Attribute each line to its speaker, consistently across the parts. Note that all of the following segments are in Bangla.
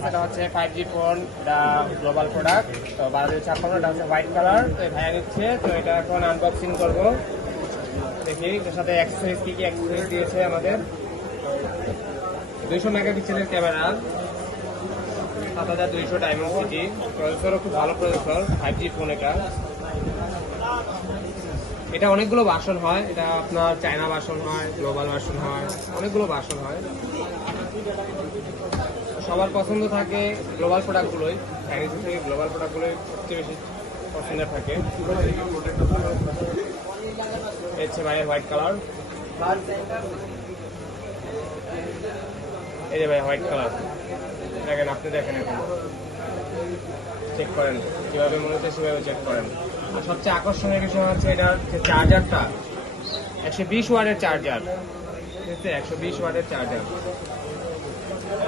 Speaker 1: তো এটা হচ্ছে ফাইভ জি করব। দেখি সাথে অ্যাক্সেসরিজ কি কি অ্যাক্সেসরিজ দিয়েছে আমাদের। দুইশো মেগাপিক্সেলের ক্যামেরা সাত হাজার দুইশো ডায়মন্ড সিটি। প্রসেসরও খুব ভালো প্রসেসর ফাইভ জি ফোন এটা। এটা অনেকগুলো বাসন হয়, এটা আপনার চায়না বাসন হয়, গ্লোবাল বাসন হয়, অনেকগুলো বাসন হয়। সবার পছন্দ থাকে গ্লোবাল প্রোডাক্টগুলোই চাইনিজ থেকে গ্লোবাল প্রোডাক্টগুলোই সবচেয়ে বেশি পছন্দের থাকে। হচ্ছে ভাইয়ের হোয়াইট কালার। এই ভাই হোয়াইট কালার দেখেন, আপনি দেখেন এখন। চেক করেন, কীভাবে মনে হচ্ছে সেভাবে চেক করেন। আর সবচেয়ে আকর্ষণীয় বিষয় হচ্ছে এটার যে চার্জারটা একশো বিশ ওয়ার্ডের চার্জার ঠিক আছে, একশো বিশ ওয়ার্ডের চার্জার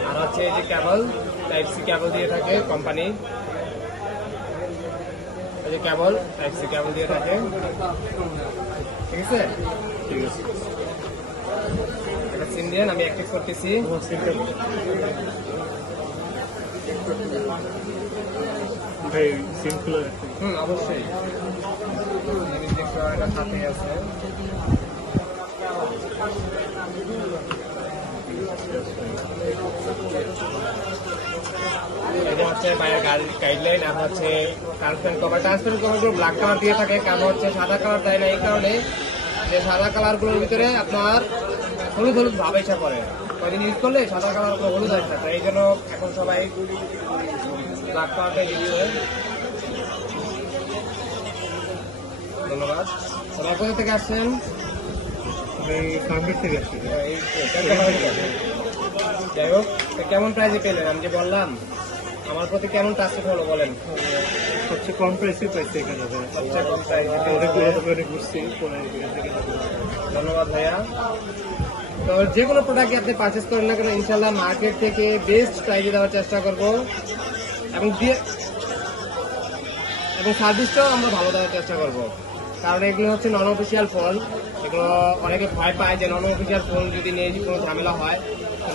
Speaker 1: আর হচ্ছে এই যে ক্যাবল টাইপ সি ক্যাবল দিয়ে থাকে কোম্পানি এই যে ক্যাবল টাইপ সি ক্যাবল দিয়ে থাকে। ঠিক আছে?
Speaker 2: ঠিক আছে।
Speaker 1: এটা ইন্ডিয়ান আমি অ্যাক্টিভ করতেছি।
Speaker 2: ভাই সিম খুলে
Speaker 1: হুম অবশ্যই। এটা আছে। এটা হচ্ছে বাইরের গাইডলাইন আর হচ্ছে ট্রান্সপারেন্ট কভার ট্রান্সপারেন্ট কভারগুলো ব্ল্যাক কালার দিয়ে থাকে কারণ হচ্ছে সাদা কালার দেয় না? এই কারণে যে সাদা কালারগুলোর ভিতরে আপনার হলুদ হলুদ ভাব এসে পড়ে। কদিন ইউজ করলে? সাদা কালার হলুদ আসে তো এই জন্য এখন সবাই ব্ল্যাক কালারটাই দিচ্ছে ধন্যবাদ। সবাই কোথা থেকে আসছেন?
Speaker 2: আমি কান্দির থেকে আসছি।
Speaker 1: যাই হোক কেমন প্রাইজে পেলেন? আমি যে বললাম আমার প্রতি কেমন টাস্ট হলো বলেন?
Speaker 2: সবচেয়ে কম প্রাইসে পাইছি এখানে
Speaker 1: সবচেয়ে কম
Speaker 2: দোকানে ঘুরছি
Speaker 1: ধন্যবাদ ভাইয়া। তো যে কোনো প্রোডাক্ট আপনি পারচেস করেন না কেন ইনশাল্লাহ মার্কেট থেকে বেস্ট প্রাইজে দেওয়ার চেষ্টা করব। এবং এবং সার্ভিসটাও আমরা ভালো দেওয়ার চেষ্টা করব। কারণ এগুলো হচ্ছে নন অফিসিয়াল ফোন এগুলো অনেকে ভয় পায় যে নন অফিসিয়াল ফোন যদি নিয়ে কোনো ঝামেলা হয়।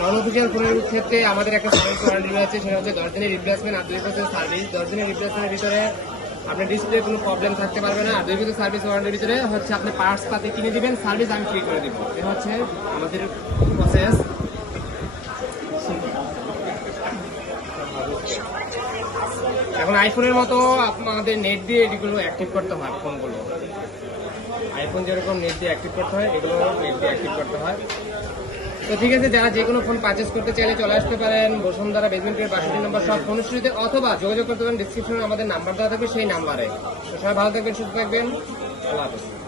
Speaker 1: নন অফিসিয়াল ফোনের ক্ষেত্রে আমাদের একটা সার্ভিস রয়েছে, সেটা হচ্ছে দশ দিনের রিপ্লেসমেন্ট আর দুই বছরের সার্ভিস দশ দিনের রিপ্লেসমেন্টের ভিতরে আপনার ডিসপ্লে কোনো প্রবলেম থাকতে পারবে না। দুই বছর সার্ভিস ওয়ারেন্টির ভিতরে হচ্ছে আপনি পার্টস পাতি কিনে দিবেন সার্ভিস আমি ফ্রি করে দিব। এটা হচ্ছে আমাদের প্রসেস এখন আইফোনের মতো আপনাদের নেট দিয়ে এগুলো অ্যাক্টিভ করতে হয় ফোনগুলো আইফোন যেরকম নেট দিয়ে অ্যাক্টিভ করতে হয়, এগুলো নেট দিয়ে অ্যাক্টিভ করতে হয়। তো ঠিক আছে, যারা যে কোনো ফোন পারচেস করতে চাইলে চলে আসতে পারেন। বসুন্ধরা বেজমেন্টের বাষট্টি নম্বর সব ফোন ফোনশ্রীতে অথবা যোগাযোগ করতে পারেন ডিসক্রিপশনে আমাদের নাম্বার দেওয়া থাকবে সেই নাম্বারে সবাই ভালো থাকবেন, সুস্থ থাকবেন। আল্লাহ হাফেজ।